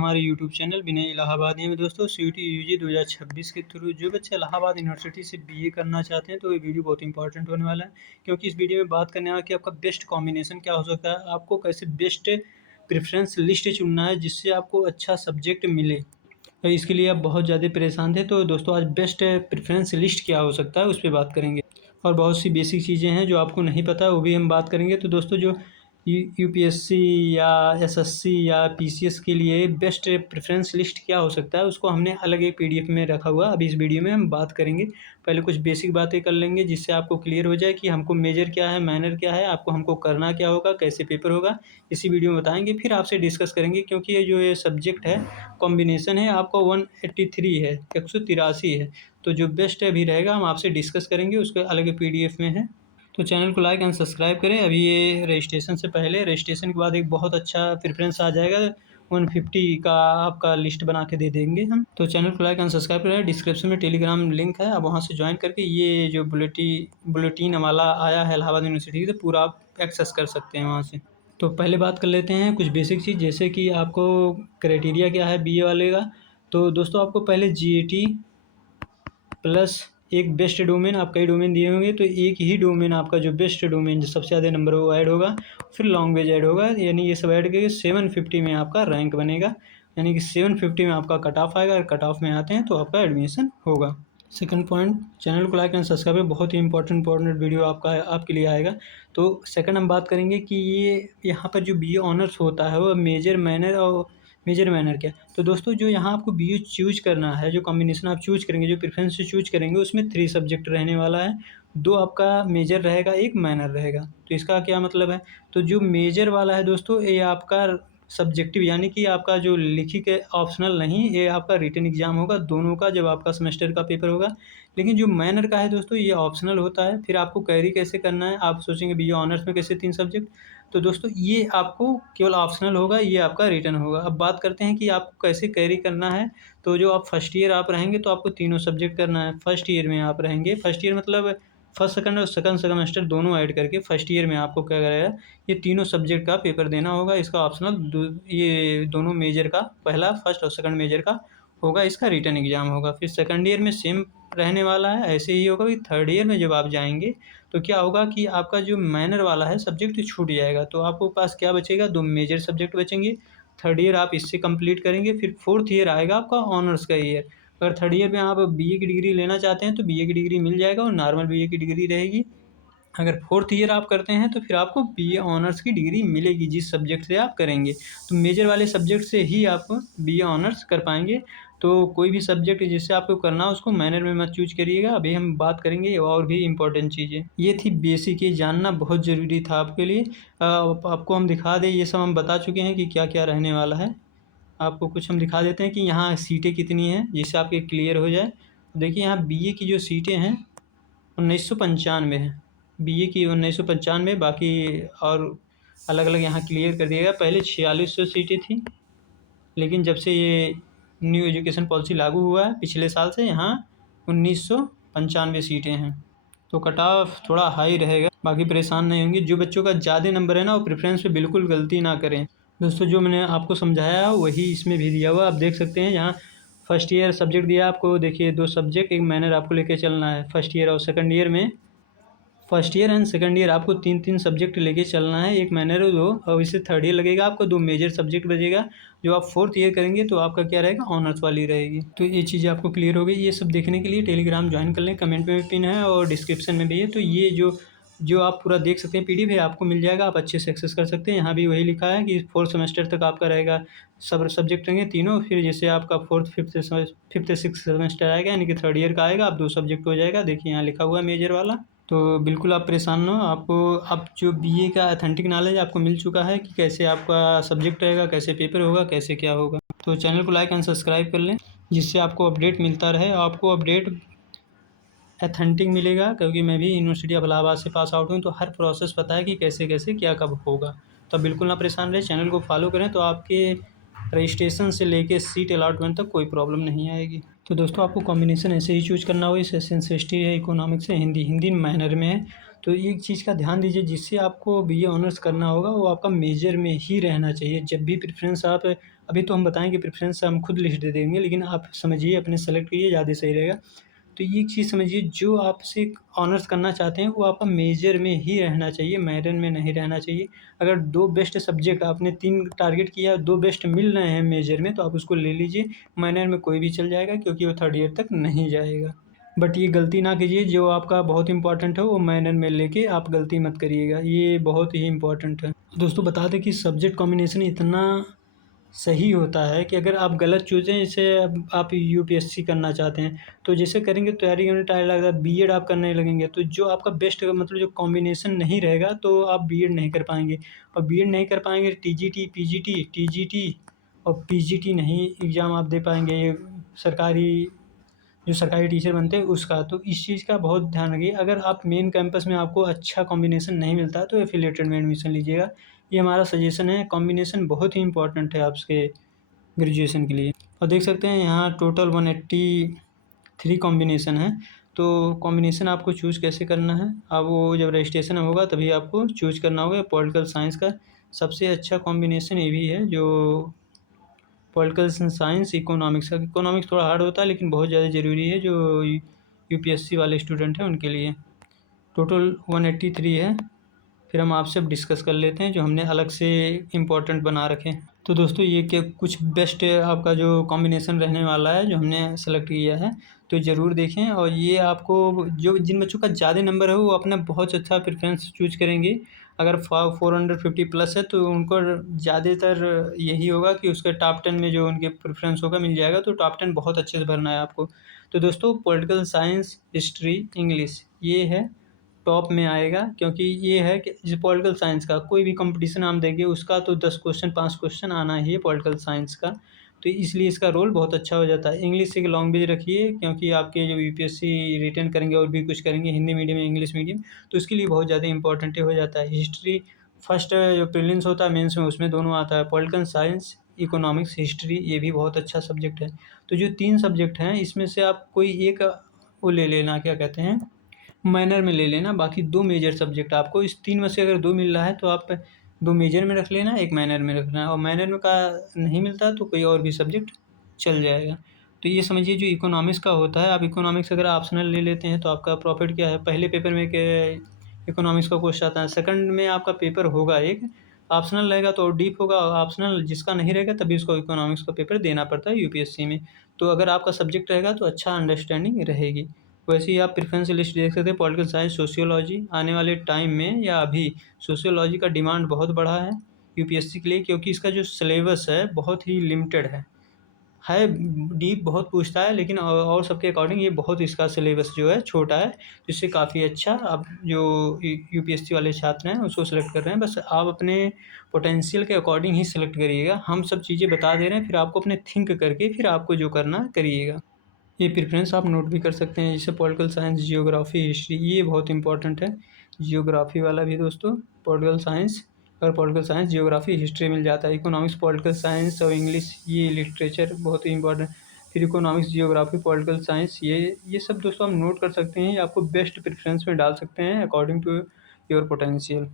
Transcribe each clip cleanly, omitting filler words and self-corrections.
हमारे YouTube channel विनय इलाहाबादी में दोस्तों सीयूटी यूजी 2026 के थ्रू जो बच्चे इलाहाबाद यूनिवर्सिटी से बीए करना चाहते हैं तो ये वीडियो बहुत इंपॉर्टेंट होने वाला है, क्योंकि इस वीडियो में बात करने वाला कि आपका बेस्ट कॉम्बिनेशन क्या हो सकता है, आपको कैसे बेस्ट प्रेफरेंस लिस्ट चुनना है जिससे आपको अच्छा सब्जेक्ट मिले। तो इसके लिए आप बहुत ज़्यादा परेशान थे, तो दोस्तों आज बेस्ट प्रेफरेंस लिस्ट क्या हो सकता है उस पर बात करेंगे। और बहुत सी बेसिक चीज़ें हैं जो आपको नहीं पता वो भी हम बात करेंगे। तो दोस्तों जो यूपीएससी या एसएससी या पीसीएस के लिए बेस्ट प्रेफरेंस लिस्ट क्या हो सकता है उसको हमने अलग एक पीडीएफ में रखा हुआ, अभी इस वीडियो में हम बात करेंगे। पहले कुछ बेसिक बातें कर लेंगे जिससे आपको क्लियर हो जाए कि हमको मेजर क्या है, माइनर क्या है, आपको हमको करना क्या होगा, कैसे पेपर होगा, इसी वीडियो में बताएंगे। फिर आपसे डिस्कस करेंगे, क्योंकि ये सब्जेक्ट है कॉम्बिनेशन है आपका 183 है, 183 है, तो जो बेस्ट अभी रहेगा हम आपसे डिस्कस करेंगे, उसके अलग पीडीएफ में है। तो चैनल को लाइक एंड सब्सक्राइब करें। अभी ये रजिस्ट्रेशन से पहले, रजिस्ट्रेशन के बाद एक बहुत अच्छा प्रेफरेंस आ जाएगा, 150 का आपका लिस्ट बना के दे देंगे हम। तो चैनल को लाइक एंड सब्सक्राइब करें। डिस्क्रिप्शन में टेलीग्राम लिंक है, आप वहाँ से ज्वाइन करके ये जो बुलेटिन वाला आया है इलाहाबाद यूनिवर्सिटी की, तो पूरा आप एक्सेस कर सकते हैं वहाँ से। तो पहले बात कर लेते हैं कुछ बेसिक चीज़, जैसे कि आपको क्राइटेरिया क्या है बीए वाले का। तो दोस्तों आपको पहले जीएटी प्लस एक बेस्ट डोमेन, आप कई डोमेन दिए होंगे तो एक ही डोमेन आपका जो बेस्ट डोमेन जो सबसे ज़्यादा नंबर वो ऐड होगा, फिर लैंग्वेज ऐड होगा, यानी ये सब ऐड करके 750 में आपका रैंक बनेगा, यानी कि 750 में आपका कट ऑफ आएगा। अगर कट ऑफ में आते हैं तो आपका एडमिशन होगा। सेकंड पॉइंट, चैनल को लाइक एंड सब्सक्राइब, बहुत ही इंपॉर्टेंट वीडियो आपके लिए आएगा। तो सेकंड हम बात करेंगे कि ये यहाँ पर जो बीए ऑनर्स होता है वो मेजर माइनर क्या। तो दोस्तों जो यहाँ आपको बीए चूज करना है, जो कॉम्बिनेशन आप चूज करेंगे, जो प्रेफरेंस से चूज करेंगे, उसमें 3 सब्जेक्ट रहने वाला है, 2 आपका मेजर रहेगा, 1 माइनर रहेगा। तो इसका क्या मतलब है, तो जो मेजर वाला है दोस्तों ये आपका सब्जेक्टिव, यानी कि आपका जो लिखित ऑप्शनल नहीं, ये आपका रिटन एग्जाम होगा दोनों का जब आपका सेमेस्टर का पेपर होगा। लेकिन जो माइनर का है दोस्तों ये ऑप्शनल होता है। फिर आपको कैरी कैसे करना है, आप सोचेंगे बीए ऑनर्स में कैसे 3 सब्जेक्ट, तो दोस्तों ये आपको केवल ऑप्शनल होगा, ये आपका रिटन होगा। अब बात करते हैं कि आपको कैसे कैरी करना है। तो जो आप फर्स्ट ईयर आप रहेंगे तो आपको तीनों सब्जेक्ट करना है। फर्स्ट ईयर में आप रहेंगे, फर्स्ट ईयर मतलब फर्स्ट सेकंड और सेकंड सेमेस्टर दोनों ऐड करके फर्स्ट ईयर में आपको क्या करेगा, ये तीनों सब्जेक्ट का पेपर देना होगा। इसका ऑप्शनल ये दोनों मेजर का, पहला फर्स्ट और सेकंड मेजर का होगा, इसका रिटन एग्जाम होगा। फिर सेकंड ईयर में सेम रहने वाला है, ऐसे ही होगा। कि थर्ड ईयर में जब आप जाएंगे तो क्या होगा कि आपका जो माइनर वाला है सब्जेक्ट छूट जाएगा, तो आपको पास क्या बचेगा, 2 मेजर सब्जेक्ट बचेंगे। थर्ड ईयर आप इससे कंप्लीट करेंगे। फिर फोर्थ ईयर आएगा आपका ऑनर्स का ईयर। अगर थर्ड ईयर में आप बीए की डिग्री लेना चाहते हैं तो बीए की डिग्री मिल जाएगा और नॉर्मल बीए की डिग्री रहेगी। अगर फोर्थ ईयर आप करते हैं तो फिर आपको बीए ऑनर्स की डिग्री मिलेगी जिस सब्जेक्ट से आप करेंगे। तो मेजर वाले सब्जेक्ट से ही आप बीए ऑनर्स कर पाएंगे। तो कोई भी सब्जेक्ट जिससे आपको करना हो उसको माइनर में मत चूज करिएगा। अभी हम बात करेंगे और भी इम्पोर्टेंट चीज़ें। ये थी बेसिक, ये जानना बहुत ज़रूरी था आपके लिए। आपको हम दिखा दें, ये सब हम बता चुके हैं कि क्या क्या रहने वाला है। आपको कुछ हम दिखा देते हैं कि यहाँ सीटें कितनी हैं जिससे आपके क्लियर हो जाए। देखिए यहाँ बीए की जो सीटें हैं 1995 है, बीए की 1995, बाकी और अलग अलग यहाँ क्लियर कर दिएगा। पहले 4600 सीटें थी, लेकिन जब से ये न्यू एजुकेशन पॉलिसी लागू हुआ है पिछले साल से, यहाँ 1995 सीटें हैं। तो कट ऑफ थोड़ा हाई रहेगा, बाकी परेशान नहीं होंगे। जो बच्चों का ज़्यादा नंबर है ना वो प्रेफरेंस पे बिल्कुल गलती ना करें। दोस्तों जो मैंने आपको समझाया वही इसमें भी दिया हुआ, आप देख सकते हैं। यहाँ फर्स्ट ईयर सब्जेक्ट दिया आपको, देखिए 2 सब्जेक्ट, एक माइनर आपको लेके चलना है फर्स्ट ईयर। और सेकंड ईयर में, first year and second year आपको 3 सब्जेक्ट लेके चलना है, एक माइनर और 2। और इससे थर्ड ईयर लगेगा आपको 2 मेजर सब्जेक्ट बचेगा। जो आप फोर्थ ईयर करेंगे तो आपका क्या रहेगा, ऑनर्स वाली रहेगी। तो ये चीज़ें आपको क्लियर हो गई। ये सब देखने के लिए टेलीग्राम ज्वाइन कर लें, कमेंट में भी पिन है और डिस्क्रिप्शन में भी है। तो ये जो आप पूरा देख सकते हैं पीडीएफ है, आपको मिल जाएगा, आप अच्छे से एक्सेस कर सकते हैं। यहाँ भी वही लिखा है कि 4th सेमेस्टर तक आपका रहेगा, सब सब्जेक्ट रहेंगे तीनों। फिर जैसे आपका 4th 5th 6th सेमेस्टर आएगा, यानी कि थर्ड ईयर का आएगा, आप 2 सब्जेक्ट हो जाएगा। देखिए यहाँ लिखा हुआ है मेजर वाला। तो बिल्कुल आप परेशान ना हो, आपको अब जो बीए का ऑथेंटिक नॉलेज आपको मिल चुका है कि कैसे आपका सब्जेक्ट रहेगा, कैसे पेपर होगा, कैसे क्या होगा। तो चैनल को लाइक एंड सब्सक्राइब कर लें जिससे आपको अपडेट मिलता रहे। आपको अपडेट ऑथेंटिक मिलेगा, क्योंकि मैं भी यूनिवर्सिटी ऑफ इलाहाबाद से पास आउट हूँ, तो हर प्रोसेस पता है कि कैसे कैसे क्या कब होगा। तो बिल्कुल ना परेशान रहे, चैनल को फॉलो करें तो आपके रजिस्ट्रेशन से लेके सीट अलॉटमेंट तक कोई प्रॉब्लम नहीं आएगी। तो दोस्तों आपको कॉम्बिनेशन ऐसे ही चूज करना होगा। इसे हिस्ट्री है, इकोनॉमिक्स है, हिंदी माइनर में है। तो एक चीज़ का ध्यान दीजिए, जिससे आपको बीए ऑनर्स करना होगा वो आपका मेजर में ही रहना चाहिए। जब भी प्रेफरेंस आप अभी तो हम बताएँगे प्रेफ़रेंस हम खुद लिस्ट दे देंगे, लेकिन आप समझिए, अपने सेलेक्ट करिए, ज़्यादा सही रहेगा। तो ये एक चीज़ समझिए, जो आपसे ऑनर्स करना चाहते हैं वो आपका मेजर में ही रहना चाहिए, माइनर में नहीं रहना चाहिए। अगर 2 बेस्ट सब्जेक्ट आपने 3 टारगेट किया, 2 बेस्ट मिल रहे हैं मेजर में, तो आप उसको ले लीजिए। माइनर में कोई भी चल जाएगा, क्योंकि वो 3rd ईयर तक नहीं जाएगा। बट ये गलती ना कीजिए, जो आपका बहुत इम्पोर्टेंट है वो माइनर में लेके आप गलती मत करिएगा, ये बहुत ही इम्पोर्टेंट है। दोस्तों बता दें कि सब्जेक्ट कॉम्बिनेशन इतना सही होता है कि अगर आप गलत चूज़ें, जैसे अब आप यूपीएससी करना चाहते हैं, तो जैसे करेंगे तैयारी करने टाइम लगेगा, बीएड आप करने लगेंगे, तो जो आपका बेस्ट मतलब जो कॉम्बिनेशन नहीं रहेगा, तो आप बीएड नहीं कर पाएँगे, और बीएड नहीं कर पाएँगे, टीजीटी और पीजीटी नहीं एग्ज़ाम आप दे पाएँगे, ये सरकारी, जो सरकारी टीचर बनते हैं उसका। तो इस चीज़ का बहुत ध्यान रखिए। अगर आप मेन कैंपस में आपको अच्छा कॉम्बिनेशन नहीं मिलता है, तो एफिलिएटेड में एडमिशन लीजिएगा। ये हमारा सजेशन है। कॉम्बिनेशन बहुत ही इम्पोर्टेंट है आपके ग्रेजुएशन के लिए। और देख सकते हैं यहाँ टोटल 183 कॉम्बिनेशन है। तो कॉम्बिनेशन आपको चूज़ कैसे करना है, अब वो जब रजिस्ट्रेशन होगा तभी आपको चूज़ करना होगा। पॉलिटिकल साइंस का सबसे अच्छा कॉम्बिनेशन ये भी है, जो पॉलिटिकल साइंस इकोनॉमिक्स का। इकोनॉमिक्स थोड़ा हार्ड होता है, लेकिन बहुत ज़्यादा ज़रूरी है जो यूपीएससी वाले स्टूडेंट हैं उनके लिए। टोटल 183 है। फिर हम आपसे अब डिस्कस कर लेते हैं जो हमने अलग से इम्पोर्टेंट बना रखे हैं। तो दोस्तों ये क्या कुछ बेस्ट आपका जो कॉम्बिनेशन रहने वाला है, जो हमने सेलेक्ट किया है, तो ज़रूर देखें। और ये आपको, जो जिन बच्चों का ज़्यादा नंबर है वो अपना बहुत अच्छा प्रेफरेंस चूज़ करेंगे। अगर 450 प्लस है तो उनको ज़्यादातर यही होगा कि उसके टॉप 10 में जो उनके प्रेफरेंस होगा मिल जाएगा, तो टॉप 10 बहुत अच्छे से भरना है आपको। तो दोस्तों पॉलिटिकल साइंस, हिस्ट्री, इंग्लिश ये है टॉप में आएगा, क्योंकि ये है कि जैसे पॉलिटिकल साइंस का कोई भी कंपटीशन हम देंगे उसका तो 10 क्वेश्चन 5 क्वेश्चन आना ही है पॉलिटिकल साइंस का, तो इसलिए इसका रोल बहुत अच्छा हो जाता है। इंग्लिश एक लैंग्वेज रखिए, क्योंकि आपके जो यूपीएससी रिटर्न करेंगे और भी कुछ करेंगे हिंदी मीडियम या इंग्लिश मीडियम, तो उसके लिए बहुत ज़्यादा इंपॉर्टेंट हो जाता है। हिस्ट्री फर्स्ट जो प्रीलिम्स होता है मेंस में, उसमें दोनों आता है। पॉलिटिकल साइंस, इकोनॉमिक्स, हिस्ट्री ये भी बहुत अच्छा सब्जेक्ट है। तो जो 3 सब्जेक्ट हैं इसमें से आप कोई एक वो ले लेना, क्या कहते हैं, माइनर में ले लेना। बाकी 2 मेजर सब्जेक्ट आपको, इस 3 में से अगर 2 मिल रहा है तो आप 2 मेजर में रख लेना, 1 माइनर में रखना, और माइनर में का नहीं मिलता तो कोई और भी सब्जेक्ट चल जाएगा। तो ये समझिए जो इकोनॉमिक्स का होता है, आप इकोनॉमिक्स अगर ऑप्शनल ले लेते हैं तो आपका प्रॉफिट क्या है, पहले पेपर में के इकोनॉमिक्स का क्वेश्चन आता है, सेकंड में आपका पेपर होगा एक, ऑप्शनल रहेगा तो और डीप होगा, ऑप्शनल जिसका नहीं रहेगा तभी उसको इकोनॉमिक्स का पेपर देना पड़ता है यूपीएससी में। तो अगर आपका सब्जेक्ट रहेगा तो अच्छा अंडरस्टैंडिंग रहेगी। वैसे ही आप प्रेफरेंस लिस्ट देख सकते हैं, पॉलिटिकल साइंस, सोशियोलॉजी। आने वाले टाइम में या अभी सोशियोलॉजी का डिमांड बहुत बढ़ा है यूपीएससी के लिए, क्योंकि इसका जो सिलेबस है बहुत ही लिमिटेड है डीप बहुत पूछता है, लेकिन और सबके अकॉर्डिंग ये बहुत, इसका सिलेबस जो है छोटा है, जिससे काफ़ी अच्छा अब जो यूपीएससी वाले छात्र हैं उसको सेलेक्ट कर रहे हैं। बस आप अपने पोटेंशियल के अकॉर्डिंग ही सेलेक्ट करिएगा, हम सब चीज़ें बता दे रहे हैं, फिर आपको अपने थिंक करके फिर आपको जो करना है करिएगा। ये प्रेफ़रेंस आप नोट भी कर सकते हैं, जैसे पॉलिटिकल साइंस, जियोग्राफ़ी, हिस्ट्री ये बहुत इंपॉर्टेंट है। जियोग्राफ़ी वाला भी दोस्तों, पॉलिटिकल साइंस, अगर पॉलिटिकल साइंस, जियोग्राफ़ी, हिस्ट्री मिल जाता है। इकोनॉमिक्स, पॉलिटिकल साइंस और इंग्लिश ये लिटरेचर बहुत ही इंपॉर्टेंट। फिर इकोनॉमिक्स, जियोग्राफ़ी, पॉलिटिकल साइंस ये सब दोस्तों हम नोट कर सकते हैं, ये आपको बेस्ट प्रेफ़रेंस में डाल सकते हैं अकॉर्डिंग टू योर पोटेंशियल।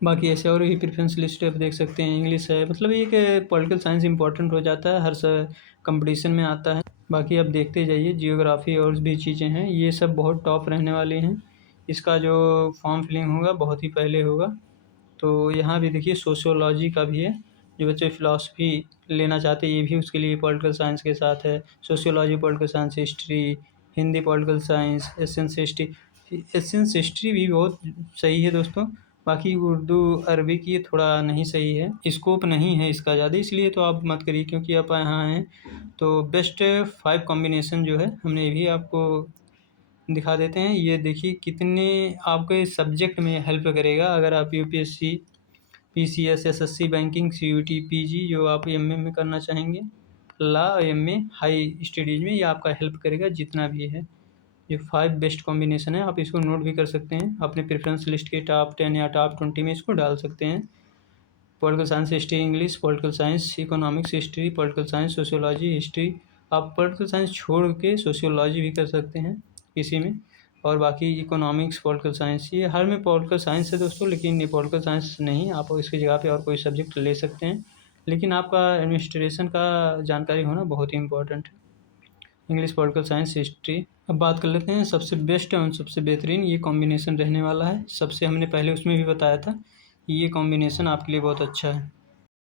बाकी ऐसे और भी प्रेफ़रेंस लिस्ट आप देख सकते हैं, इंग्लिश है, मतलब एक पॉलिटिकल साइंस इंपॉर्टेंट हो जाता है, हर कंपटीशन में आता है। बाकी आप देखते जाइए, जियोग्राफ़ी और भी चीज़ें हैं, ये सब बहुत टॉप रहने वाले हैं। इसका जो फॉर्म फिलिंग होगा बहुत ही पहले होगा। तो यहाँ भी देखिए सोशियोलॉजी का भी है, जो बच्चे फ़िलॉसफ़ी लेना चाहते हैं ये भी उसके लिए पॉलिटिकल साइंस के साथ है। Sociology, political science, history, Hindi, political science, Asian history भी बहुत सही है दोस्तों। बाकी उर्दू, अरबिक ये थोड़ा नहीं सही है, स्कोप नहीं है इसका ज़्यादा, इसलिए तो आप मत करिए, क्योंकि आप यहाँ हैं। तो बेस्ट 5 कॉम्बिनेशन जो है हमने ये भी आपको दिखा देते हैं। ये देखिए कितने आपके सब्जेक्ट में हेल्प करेगा, अगर आप UPSC, PCS, SSC, banking, CUET, PG जो आप एमए में करना चाहेंगे, लॉ, एमए, हाई स्टडीज़ में, ये आपका हेल्प करेगा जितना भी है। ये 5 बेस्ट कॉम्बिनेशन है, आप इसको नोट भी कर सकते हैं, अपने प्रेफरेंस लिस्ट के टॉप 10 या टॉप 20 में इसको डाल सकते हैं। Political science, history, English, political science, economics, history, political science, sociology, history. आप पॉलिटिकल साइंस छोड़ के सोशियोलॉजी भी कर सकते हैं इसी में, और बाकी इकोनॉमिक्स, पॉलिटिकल साइंस, ये हर में पॉलिटिकल साइंस है दोस्तों, लेकिन ये पॉलिटिकल साइंस नहीं, आप इसकी जगह पे और कोई सब्जेक्ट ले सकते हैं। लेकिन आपका एडमिनिस्ट्रेशन का जानकारी होना बहुत ही इम्पोर्टेंट है। English, political science, history. अब बात कर लेते हैं सबसे बेस्ट एवं सबसे बेहतरीन ये कॉम्बिनेशन रहने वाला है। सबसे हमने पहले उसमें भी बताया था, ये कॉम्बिनेशन आपके लिए बहुत अच्छा है।